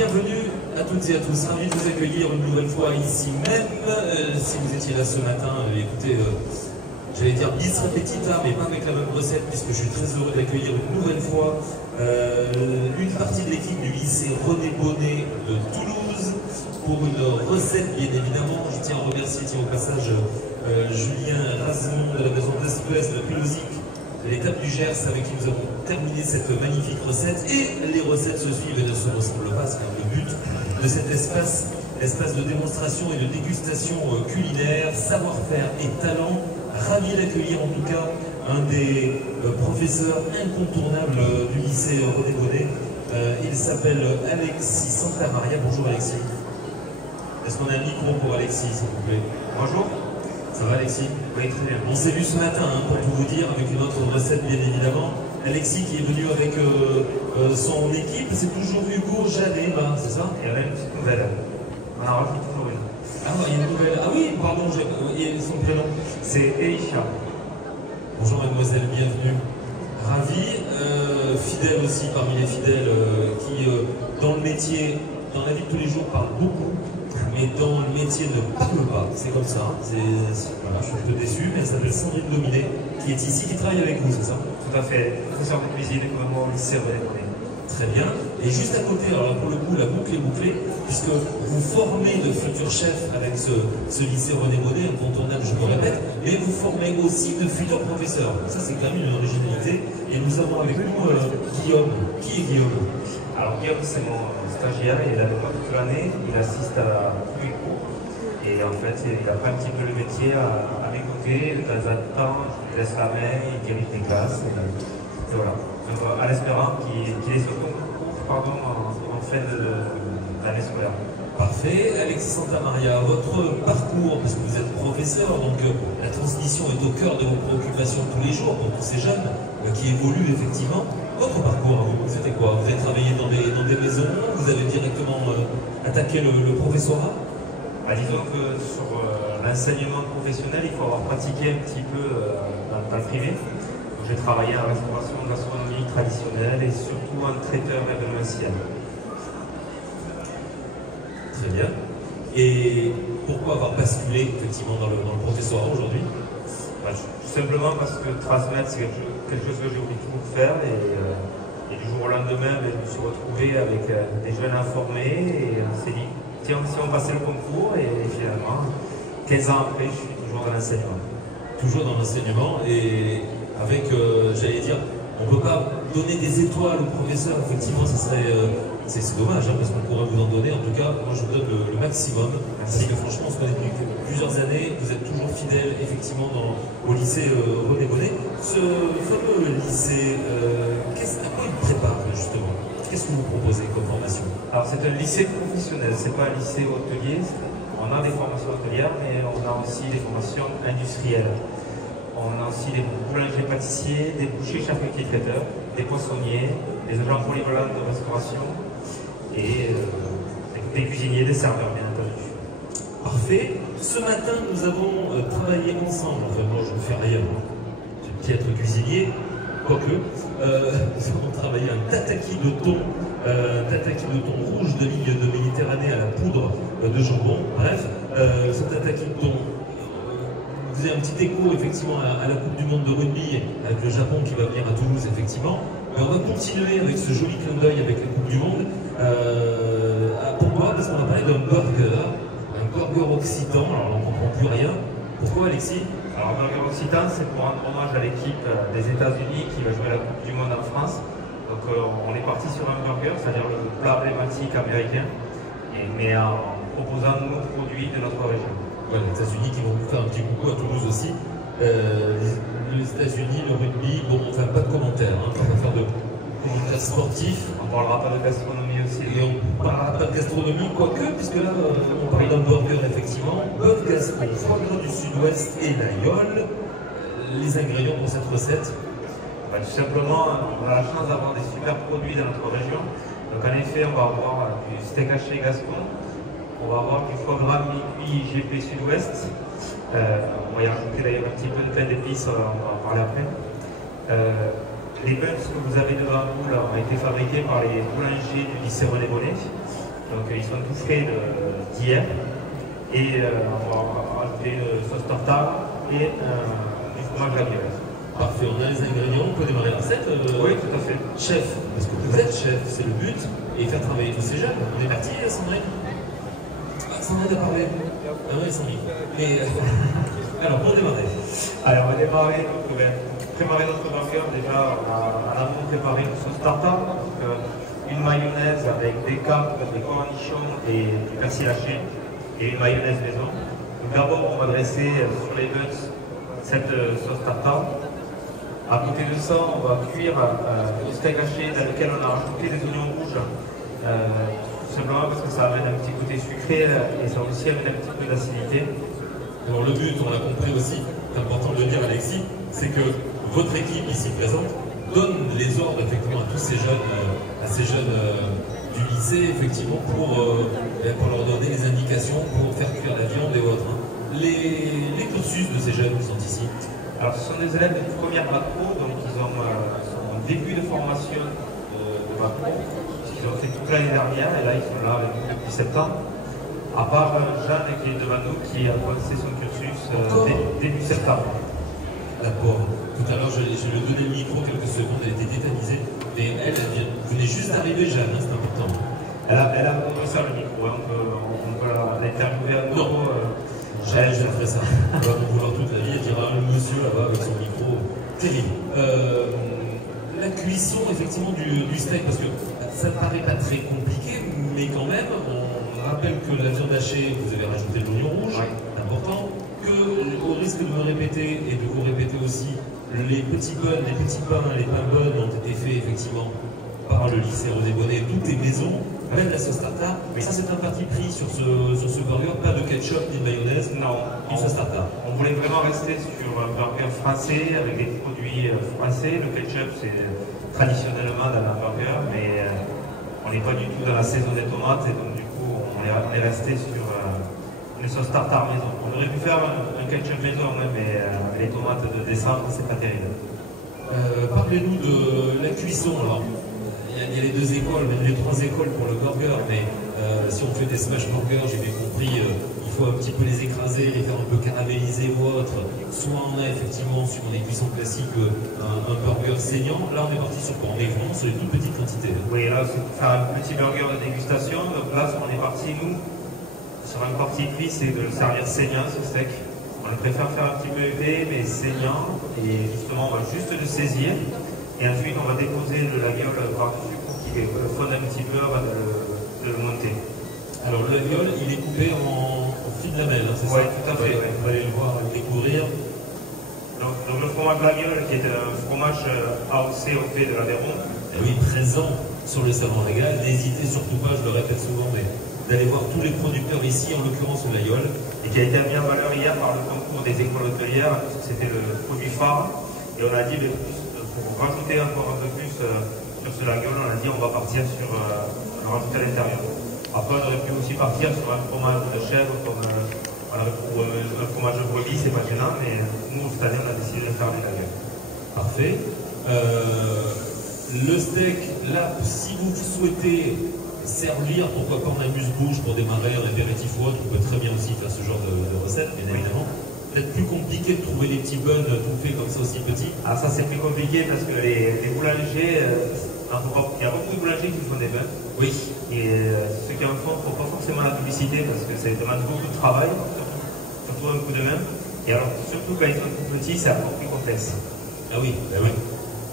Bienvenue à toutes et à tous, ravi de vous accueillir une nouvelle fois ici même. Si vous étiez là ce matin, écoutez, j'allais dire bis repetita, mais pas avec la même recette, puisque je suis très heureux d'accueillir une nouvelle fois une partie de l'équipe du lycée René Bonnet de Toulouse pour une recette, bien évidemment. Je tiens à remercier au passage Julien Razemont de la maison d'Espèce de Pélosique de l'étape du Gers, avec qui nous avons terminé cette magnifique recette. Et les recettes se suivent et ne se ressemblent pas, c'est le but de cet espace de démonstration et de dégustation culinaire, savoir-faire et talent. Ravi d'accueillir en tout cas un des professeurs incontournables du lycée René Bonnet. Il s'appelle Alexis Santamaria. Bonjour Alexis. Est-ce qu'on a un micro pour Alexis, s'il vous plaît? Bonjour. Ça va Alexis? Oui, très bien. On s'est vu ce matin, pour tout vous dire, avec une autre recette bien évidemment. Alexis qui est venu avec son équipe, c'est toujours Hugo Janet, c'est ça? Il y a une petite nouvelle. On en rajoute toujours une. Ah, il y a une nouvelle. Ah oui, pardon, et son prénom? C'est Elisha. Bonjour mademoiselle, bienvenue. Ravi, fidèle aussi parmi les fidèles qui, dans le métier, dans la vie de tous les jours, parlent beaucoup. Mais dans le métier ne parle pas, c'est comme ça. Voilà, je suis un peu déçu, mais elle s'appelle Sandrine Dominé, qui est ici, qui travaille avec vous, c'est ça? Tout à fait, professeur de cuisine, comme moi au lycée René Bonnet. Très bien. Et juste à côté, alors pour le coup, la boucle est bouclée, puisque vous formez de futurs chefs avec ce lycée René Bonnet, incontournable, je me répète, mais vous formez aussi de futurs professeurs. Ça, c'est quand même une originalité. Et nous avons avec nous Guillaume. Qui est Guillaume? Alors Guillaume, c'est mon stagiaire, il est avec moi toute l'année, il assiste à tous les cours. Et en fait, il apprend un petit peu le métier à mes côtés, de temps en temps, je lui laisse la main, il dirige des classes. Et voilà. Donc, en espérant qu'il ait ce concours en fin d'année scolaire. Parfait. Alexis Santamaria, votre parcours, parce que vous êtes professeur, donc la transmission est au cœur de vos préoccupations tous les jours pour tous ces jeunes qui évoluent effectivement. Votre parcours, c'était quoi? Vous avez travaillé dans des maisons, vous avez directement attaqué le professorat? Disons que sur l'enseignement professionnel, il faut avoir pratiqué un petit peu dans le privé. J'ai travaillé en restauration, gastronomie traditionnelle et surtout en traiteur événementiel. Très bien. Et pourquoi avoir basculé effectivement dans le professorat aujourd'hui? Tout simplement parce que transmettre, c'est quelque chose que j'ai voulu toujours faire et du jour au lendemain, je me suis retrouvé avec des jeunes informés et on s'est dit, tiens, si on passait le concours et finalement, 15 ans après, je suis toujours dans l'enseignement. Toujours dans l'enseignement et avec, j'allais dire, on ne peut pas donner des étoiles aux professeurs, effectivement, ce serait... c'est dommage, parce qu'on pourrait vous en donner. En tout cas, moi je vous donne le maximum. Parce que franchement, on se connaît depuis plusieurs années. Vous êtes toujours fidèle, effectivement, au lycée René Bonnet. Ce fameux lycée, à quoi il prépare, justement? Qu'est-ce que vous proposez comme formation? Alors, c'est un lycée professionnel, c'est pas un lycée hôtelier. On a des formations hôtelières, mais on a aussi des formations industrielles. On a aussi des boulangers pâtissiers, des bouchers, charcutiers, traiteurs, des poissonniers, des agents polyvalents de restauration et des cuisiniers, des serveurs, bien entendu. Parfait. Ce matin, nous avons travaillé ensemble. Enfin, moi, je ne fais rien. Je suis peut-être cuisinier, quoique. Nous avons travaillé un tataki de thon rouge de ligne de Méditerranée à la poudre de jambon. Bref, ce tataki de thon. Vous avez un petit écho effectivement à la Coupe du Monde de rugby avec le Japon qui va venir à Toulouse effectivement. Mais on va continuer avec ce joli clin d'œil avec la Coupe du Monde. Pourquoi? Parce qu'on a parlé d'un burger occitan, alors on ne comprend plus rien. Pourquoi Alexis? Alors burger occitan, c'est pour rendre hommage à l'équipe des États-Unis qui va jouer la Coupe du Monde en France. Donc on est parti sur un burger, c'est-à-dire le plat emblématique américain, mais en proposant nos produits de notre région. Ouais, les États-Unis qui vont vous faire un petit coucou à Toulouse aussi. Les États-Unis, le rugby, bon, enfin pas de commentaires, on va pas faire de commentaires sportifs. On ne parlera pas de gastronomie aussi. Et on ne parlera pas de gastronomie, quoique, puisque là, on parle d'un burger effectivement. Bœuf gascon, foie gras du sud-ouest et l'aïeul. Les ingrédients pour cette recette? Tout simplement, on a la chance d'avoir des super produits dans notre région. Donc en effet, on va avoir du steak haché gascon. On va avoir du foie gras mi-cuit IGP Sud-Ouest. On va y rajouter d'ailleurs un petit peu de pain d'épices, on va en parler après. Les buns que vous avez devant vous là, ont été fabriqués par les boulangers du lycée René Bonnet. Donc ils sont tout frais d'hier. Et on va rajouter une sauce tartare et du fromage glagnoise. Parfait, on a les ingrédients, on peut démarrer la recette. Oui, tout à fait. Chef, parce que vous êtes chef, c'est le but, et faire travailler tous ces jeunes. On est parti, Sandrine? Ah, Sandrine a parlé. Ah oui, Sandrine. Et, alors, pour démarrer. Alors, on va démarrer, donc, préparer notre burger. Déjà, on a préparé une sauce tartare, donc, une mayonnaise avec des capres, des cornichons et du persil haché, et une mayonnaise maison. Donc d'abord, on va dresser sur les buns cette sauce tartare. À côté de ça, on va cuire le steak haché dans lequel on a rajouté des oignons rouges, tout simplement parce que ça amène un petit côté sucré et ça aussi amène un petit peu d'acidité. Alors le but, on l'a compris aussi, c'est important de le dire Alexis, c'est que votre équipe ici présente donne les ordres effectivement à tous ces jeunes, du lycée effectivement pour leur donner les indications pour faire cuire la viande et autres. Hein. Les cursus de ces jeunes qui sont ici. Alors ce sont des élèves de première bac pro, donc ils sont en début de formation de bac pro, puisqu'ils ont fait toute l'année dernière et là ils sont là avec nous depuis septembre. À part Jeanne qui est devant nous qui a commencé son cursus début septembre. La pauvre. Tout à l'heure, je lui ai donné le micro quelques secondes, elle était tétanisée. Mais elle venait juste d'arriver, Jeanne, hein, c'est important. Elle a commencé le micro, hein, on peut l'interviewer à nouveau. Jeanne, je ferai ça. Elle va nous voir toute la vie, elle dira le monsieur là-bas avec son micro. Terrible. La cuisson, effectivement, du steak, parce que ça ne paraît pas très compliqué, mais quand même, on rappelle que la viande hachée, vous avez rajouté de l'oignon rouge, ouais. Important. Au risque de me répéter et de vous répéter aussi, les petits pains, les pains bonnes ont été faits effectivement par le lycée Rosé Bonnet, tout est maison, même la sauce tartare. Oui. Ça c'est un parti pris sur ce burger, pas de ketchup ni de mayonnaise, non, une sauce tartare. On voulait vraiment rester sur un burger français avec des produits français. Le ketchup c'est traditionnellement dans un burger, mais on n'est pas du tout dans la saison des tomates et donc du coup on est resté sur une sauce tartare maison. On aurait pu faire un ketchup maison, mais les tomates de décembre, c'est pas terrible. Parlez-nous de la cuisson. Alors, il y a les deux écoles, même les trois écoles pour le burger, mais si on fait des smash burgers, j'ai bien compris, il faut un petit peu les écraser, les faire un peu caraméliser ou autre. Soit on a effectivement, sur des cuissons classiques, un burger saignant. Là, on est parti sur quoi? On est vraiment sur les toutes petites quantités. Oui, là, c'est pour faire un petit burger de dégustation. Donc là, on est parti, nous, sur une partie prise, c'est de le servir saignant, ce steak. On préfère faire un petit peu épais, mais saignant. Et justement, on va juste le saisir. Et ensuite, on va déposer la viole par-dessus pour qu'il fonde un petit peu avant de le monter. Alors, le viole, il est coupé en fil de lamelle, hein, c'est ça? Oui, tout à fait. Ouais. On va aller le voir, le découvrir. Donc le fromage la viole, qui est un fromage AOC au fait de l'Aveyron. Et oui, présent sur le Salon Régal. N'hésitez surtout pas, je le répète souvent, mais d'aller voir tous les producteurs ici, en l'occurrence au Layol. Et qui a été mis en valeur hier par le concours des écoles hôtelières, parce que c'était le produit phare. Et on a dit, pour rajouter encore un peu plus sur ce Layol, on a dit on va partir sur le rajouter à l'intérieur. Après, on aurait pu aussi partir sur un fromage de chèvre comme, ou un fromage de brebis, c'est pas gênant, mais nous, cette année, on a décidé de faire du Layol. Parfait. Le steak, là, si vous souhaitez servir, pourquoi pas en amuse-bouche pour démarrer un apéritif ou autre, on peut très bien aussi faire ce genre de recette, bien évidemment. Peut-être plus compliqué de trouver les petits buns tout faits comme ça aussi petits. Ah, ça c'est plus compliqué parce que les boulangers, il y a beaucoup de boulangers qui font des buns. Oui. Et ceux qui en font ne font pas forcément la publicité parce que ça demande beaucoup de travail, surtout un coup de main. Et alors, surtout quand ils sont tout petits, c'est encore plus complexe. Ah oui, ben oui.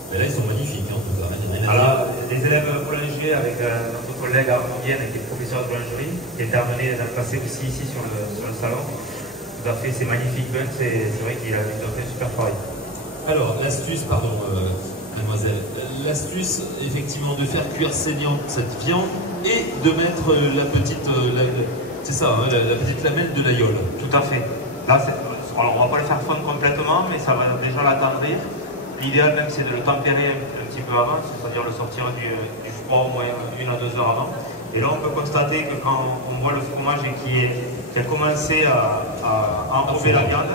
Mais là, ils sont magnifiques, en tout cas. Alors, les élèves boulangers avec notre collègue Arnaud Vienne, qui est professeur de boulangerie, qui est amené dans le passé aussi ici sur le salon. Tout à fait, c'est magnifique buns, c'est vrai qu'il a fait un super travail. Alors, l'astuce, pardon, mademoiselle, l'astuce, effectivement, de faire cuire saignante cette viande et de mettre la petite, c'est ça, hein, la petite lamelle de l'aïeul. Tout à fait. Là, alors, on ne va pas le faire fondre complètement, mais ça va déjà l'attendrir. L'idéal même, c'est de le tempérer un petit peu avant, c'est-à-dire le sortir du froid au moins 1 à 2 heures avant. Et là, on peut constater que quand on voit le fromage qui a commencé à enrober la viande,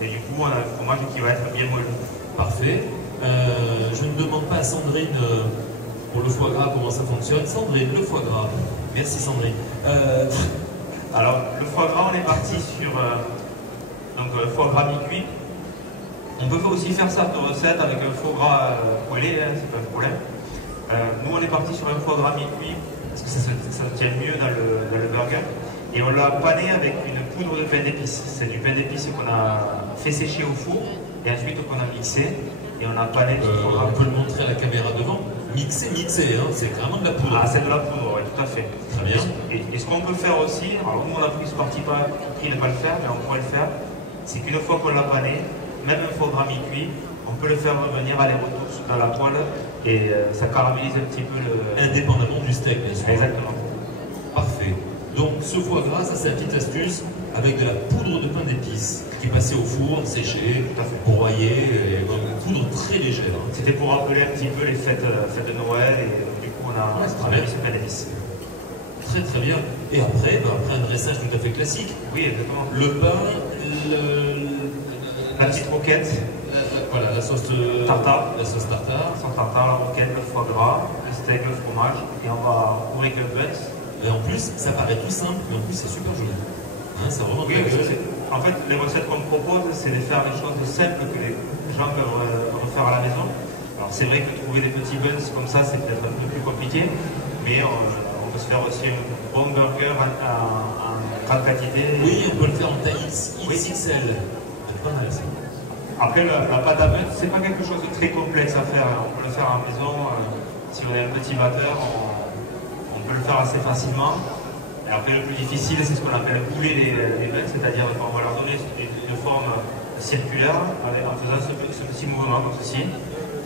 et du coup, on a le fromage qui va être bien moelleux. Parfait. Je ne demande pas à Sandrine pour le foie gras comment ça fonctionne. Sandrine, le foie gras. Merci Sandrine. Alors, le foie gras, on est parti sur le foie gras mi-cuit. On peut aussi faire ça de recette avec un foie gras poêlé, hein, c'est pas un problème. Nous, on est parti sur un foie gras mi-cuit parce que ça tient mieux dans le burger. Et on l'a pané avec une poudre de pain d'épices. C'est du pain d'épices qu'on a fait sécher au four et ensuite qu'on a mixé. Et on a pané du foie gras. On peut le montrer à la caméra devant. Mixé, hein, c'est vraiment de la poudre. Ah, c'est de la poudre, oui, tout à fait. Très bien. Et ce qu'on peut faire aussi, alors nous on a pris ce parti pris de ne pas le faire, mais on pourrait le faire, c'est qu'une fois qu'on l'a pané, même un foie gras mi-cuit, on peut le faire revenir aller-retour dans la poêle et ça caramélise un petit peu le... Indépendamment du steak, bien sûr. Exactement. Parfait. Donc ce foie gras, ça c'est la petite astuce, avec de la poudre de pain d'épices qui est passée au four, séchée, broyée, et une poudre très légère. C'était pour rappeler un petit peu les fêtes de Noël et du coup on a mis ce pain d'épices. Très très bien. Et après, après un dressage tout à fait classique. Oui, exactement. Le pain, la petite roquette. Voilà, la sauce tartare. La sauce tartare. La sauce tartare, la roquette, le foie gras, le steak, le fromage. Et on va ouvrir avec le buns. Et en plus, ça paraît tout simple, mais en plus c'est super joli. Hein, c'est vraiment oui, en fait, les recettes qu'on propose, c'est de faire des choses simples que les gens peuvent faire à la maison. Alors c'est vrai que trouver des petits buns comme ça, c'est peut-être un peu plus compliqué, mais on peut se faire aussi un bon burger en grande quantité. Oui, on peut le faire en taille XXL. C'est pas mal ça. Après, la pâte à buns, c'est pas quelque chose de très complexe à faire. On peut le faire à la maison. Si on a un petit batteur, on peut le faire assez facilement. Et après, le plus difficile, c'est ce qu'on appelle bouler les buns, c'est-à-dire qu'on va leur donner une forme circulaire en faisant ce petit mouvement comme ceci,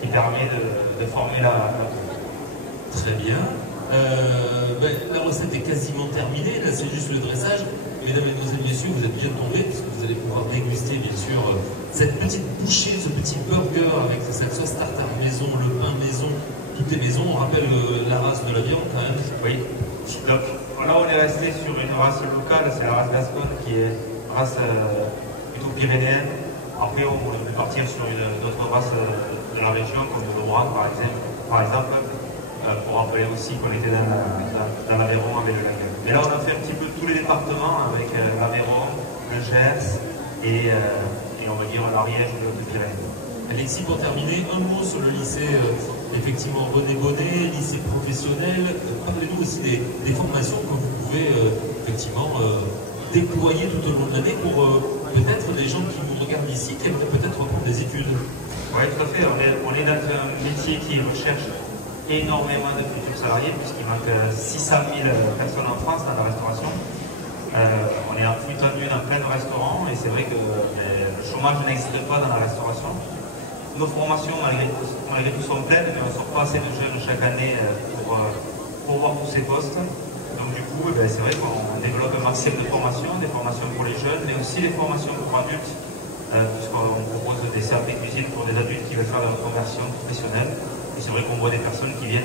qui permet de former la Très bien. La recette est quasiment terminée, là c'est juste le dressage. Mesdames, Mesdemoiselles, Messieurs, vous êtes bien tombés, puisque vous allez pouvoir déguster bien sûr cette petite bouchée, ce petit burger avec cette sauce tartare maison, le pain maison, tout est maison. On rappelle la race de la viande quand même. Oui. Donc là on est resté sur une race locale, c'est la race gasconne qui est une race plutôt pyrénéenne. Après on peut partir sur une autre race de la région comme le Lorrain par exemple. Pour rappeler aussi qu'on était dans l'Aveyron avec le Languedoc. Et là, on a fait un petit peu tous les départements avec l'Aveyron, le Gers et on va dire l'Ariège de Pyrénées. Alexis, pour terminer, un mot sur le lycée, effectivement, René Bonnet, lycée professionnel. Parlez-nous aussi des formations que vous pouvez effectivement déployer tout au long de l'année pour peut-être les gens qui nous regardent ici, qui aimeraient peut-être reprendre des études. Oui, tout à fait. On est dans un métier qui recherche énormément de futurs salariés, puisqu'il manque 600 000 personnes en France dans la restauration. On est en flux tendu dans plein de restaurants et c'est vrai que le chômage n'existe pas dans la restauration. Nos formations, malgré tout, sont pleines, mais on ne sort pas assez de jeunes chaque année pour voir tous ces postes. Donc du coup, c'est vrai qu'on développe un maximum de formations, des formations pour les jeunes, mais aussi des formations pour adultes, puisqu'on propose des CAP cuisine pour des adultes qui veulent faire leur conversion professionnelle. Et c'est vrai qu'on voit des personnes qui viennent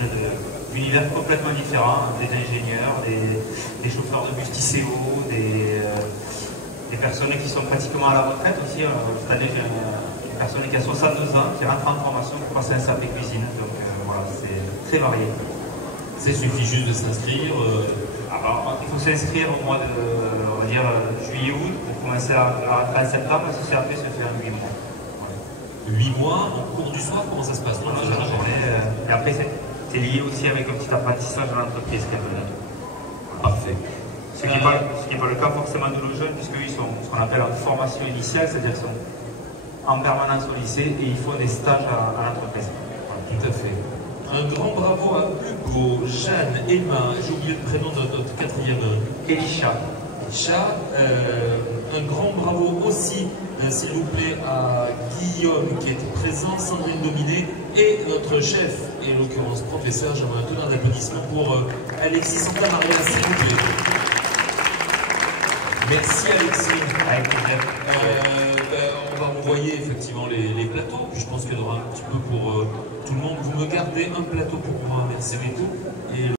d'univers complètement différents, des ingénieurs, des chauffeurs de bus TCO, des personnes qui sont pratiquement à la retraite aussi. Cette année, j'ai une personne qui a 62 ans, qui rentre en formation pour passer un CAP cuisine. Donc voilà, c'est très varié. Il suffit juste de s'inscrire. Alors, il faut s'inscrire au mois de, on va dire, juillet-août pour commencer à rentrer en septembre, et ce CAP se fait en 8 mois. 8 mois en cours du soir, comment ça se passe? Non, c'est la journée. Et après, c'est lié aussi avec un petit apprentissage de l'entreprise qui est venu. Parfait. Ce qui n'est pas le cas forcément de nos jeunes, puisqu'eux, ils sont ce qu'on appelle en formation initiale, c'est-à-dire qu'ils sont en permanence au lycée et ils font des stages à l'entreprise. Voilà. Tout à fait. Un grand bravo à Hugo, Jeanne, Emma, j'ai oublié le prénom de notre quatrième. Elisha. Un grand bravo aussi, s'il vous plaît, à Guillaume qui est présent, Sandrine Dominé et notre chef, et en l'occurrence professeur. J'aimerais un tonnerre d'applaudissements pour Alexis Santamaria, s'il vous plaît. Merci Alexis. Avec plaisir. On va envoyer effectivement les plateaux, puis je pense qu'il y en aura un petit peu pour tout le monde. Vous me gardez un plateau pour moi, merci beaucoup. Et